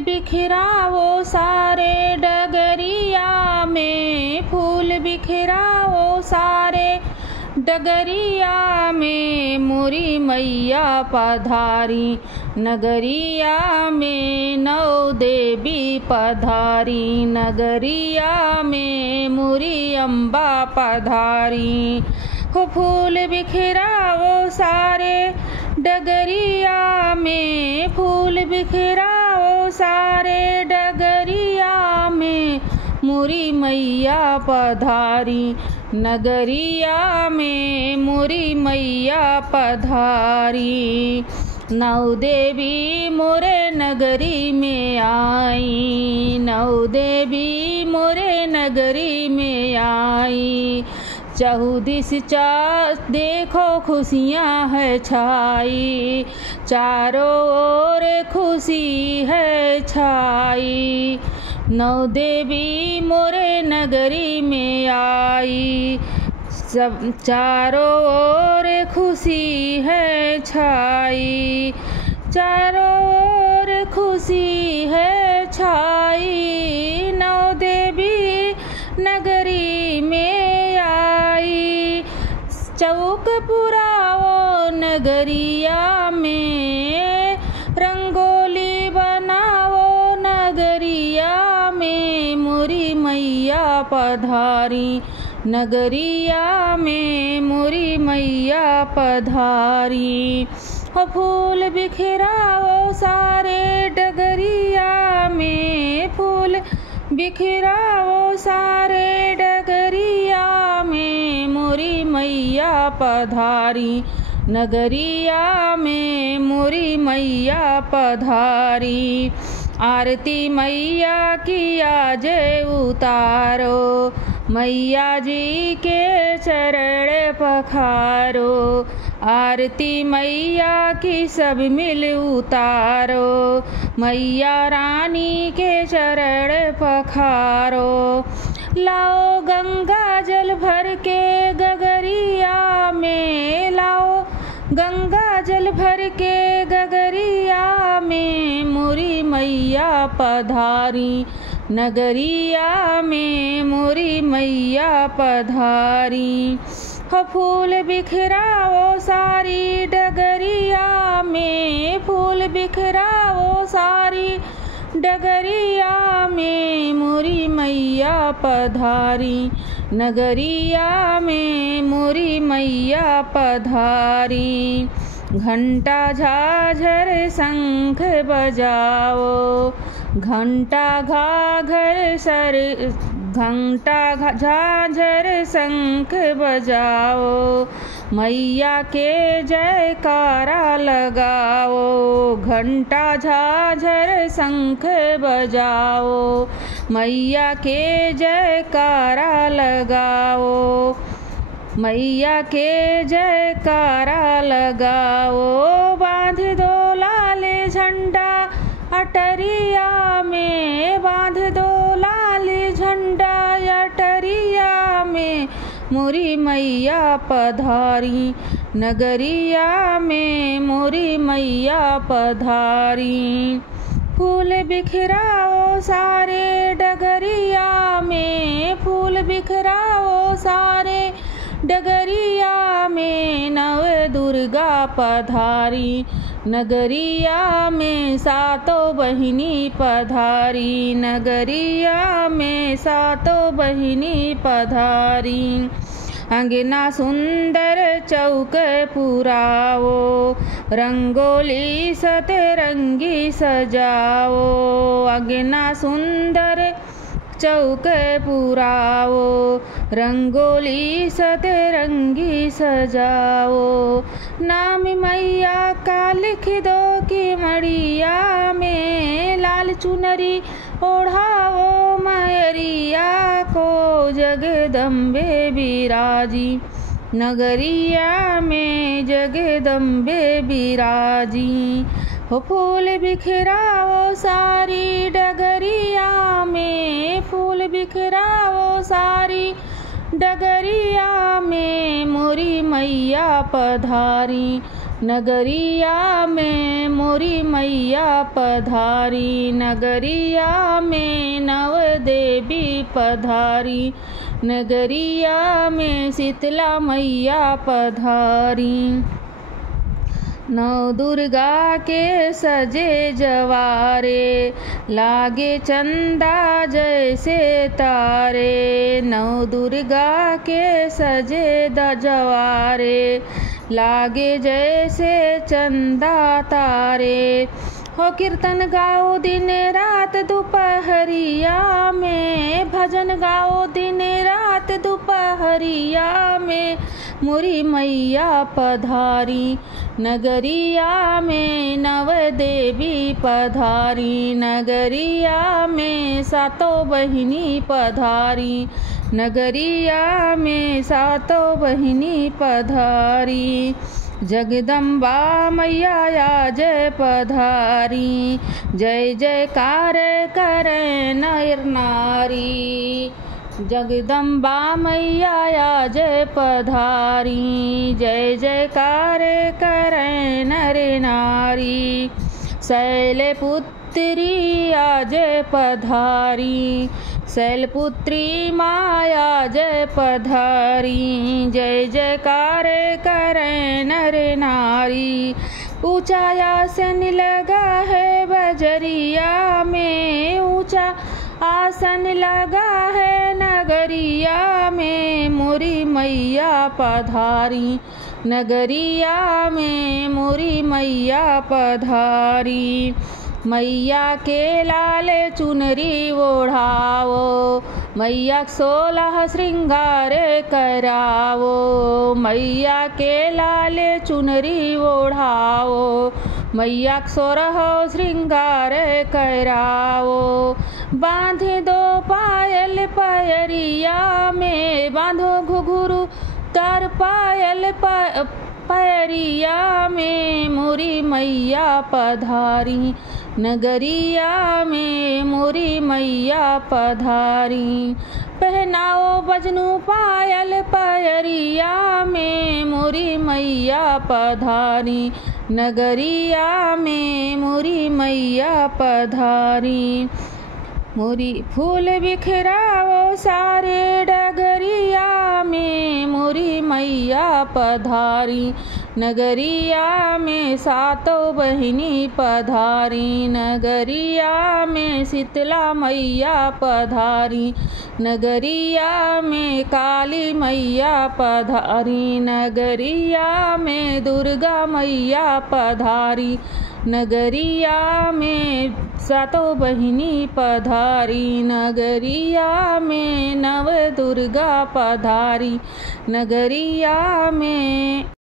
बिखराओ सारे डगरिया में, फूल बिखराओ सारे डगरिया में, मोरी मैया पधारी नगरिया में, नौ देवी पधारी नगरिया में, मोरी अम्बा पधारी। हो फूल बिखराओ सारे डगरिया में, फूल बिखराओ सारे डगरिया में, मोरी मैया पधारी नगरिया में, मोरी मैया पधारी। नौ देवी मोरे नगरी में आई, नौ देवी मोरे नगरी में आई, चहुदिस देखो खुशियाँ है छाई, चारों ओर खुशी है छाई। नौ देवी मोरे नगरी में आई, सब चारों ओर खुशी है छाई, चारों ओर खुशी है छाई। नौ देवी नगरी में आई, चौक पुराओ नगरिया में, रंगोली बनाओ नगरिया में, मोरी मैया पधारी नगरिया में, मोरी मैया पधारी। हो फूल बिखराओ सारे डगरिया में, फूल बिखराओ सारे डगरिया में, मोरी मैया पधारी नगरिया में, मोरी मैया पधारी। आरती मैया की आज उतारो, मैया जी के चरण पखारो, आरती मैया की सब मिल उतारो, मैया रानी के चरण पखारो। लाओ गंगा जल भर के गगरिया में, लाओ गंगा जल भर के गगरिया में, मोरी मैया पधारी नगरिया में, मोरी मैया पधारी। हो फूल बिखराओ सारी डगरिया में, फूल बिखराओ सारी डगरिया में, मोरी मैया पधारी नगरिया में, मोरी मैया पधारी। घंटा झाझर शंख बजाओ, घंटा घाघर सर, घंटा झाझर शंख बजाओ, मैया के जयकारा लगाओ, घंटा झाझर शंख बजाओ, मैया के जयकारा लगाओ, मैया के जयकारा लगाओ। बांध दो लाल झंडा अटरिया में, बांध दो लाल झंडा अटरिया में, मोरी मैया पधारी नगरिया में, मोरी मैया पधारी। फूल बिखराओ सारे डगरिया में, फूल बिखराओ सारे डगरिया में, नव दुर्गा पधारी नगरिया में, सातों बहिनी पधारी नगरिया में, सातों बहिनी पधारी। अंगना सुंदर चौक पुराओ, रंगोली सतरंगी सजाओ, अंगना सुंदर चौक पुराओ, रंगोली सतरंगी सजाओ। नाम मैया का लिख दो कि मड़िया में, लाल चुनरी ओढ़ाओ मैरिया को, जगदम्बे बिराजी नगरिया में, जगदम्बे बिराजी। हो फूल बिखराओ सारी डगरिया में, फूल बिखराओ सारी डगरिया में, मोरी मैया पधारी नगरिया में मोरी मैया पधारी, नगरिया में नव देवी पधारी, नगरिया में शीतला मैया पधारी। नौ दुर्गा के सजे जवारे, लागे चंदा जैसे तारे। नौ दुर्गा के सजे जवारे, लागे जैसे चंदा तारे। हो कीर्तन गाओ दिन रात दोपहरिया में, भजन गाओ दिन रात दोपहरिया में, मोरी मैया पधारी। नगरिया में नव देवी पधारी, नगरिया में सातों बहिनी पधारी, नगरिया में सातों बहिनी पधारी। जगदम्बा मैया जय पधारी, जय जयकार करे नर नारी। जगदम्बा मैया जय पधारी, जय जयकार करे नर नारी। शैलपुत्री जय पधारी, शैलपुत्री माया जय पधारी, जय जयकार करे नर नारी। ऊंचा आसन लगा है बजरिया में, ऊंचा आसन लगा है नगरिया में, मोरी मैया पधारी, नगरिया में मोरी मैया पधारी। मैया के लाल चुनरी ओढ़ावो, मैया 16 श्रृंगार करावो, मैया के लाल चुनरी ओढ़ावो, मैया 16 श्रृंगार करावो। बांध दो पायल पैरिया में, बांधो घुघरू तार पायल पैरिया में, मोरी मैया पधारी, नगरिया में मोरी मैया पधारी। पहनाओ बजनू पायल पैरिया में, मोरी मैया पधारी, नगरिया में मोरी मैया पधारी। मोरी फूल बिखराओ सारे डगरिया में, मोरी मैया पधारी, नगरिया में सातों बहिनी पधारी, नगरिया में शीतला मैया पधारी, नगरिया में काली मैया पधारी, नगरिया में दुर्गा मैया पधारी, नगरिया में सातों बहिनी पधारी, नगरिया में नव दुर्गा पधारी, नगरिया में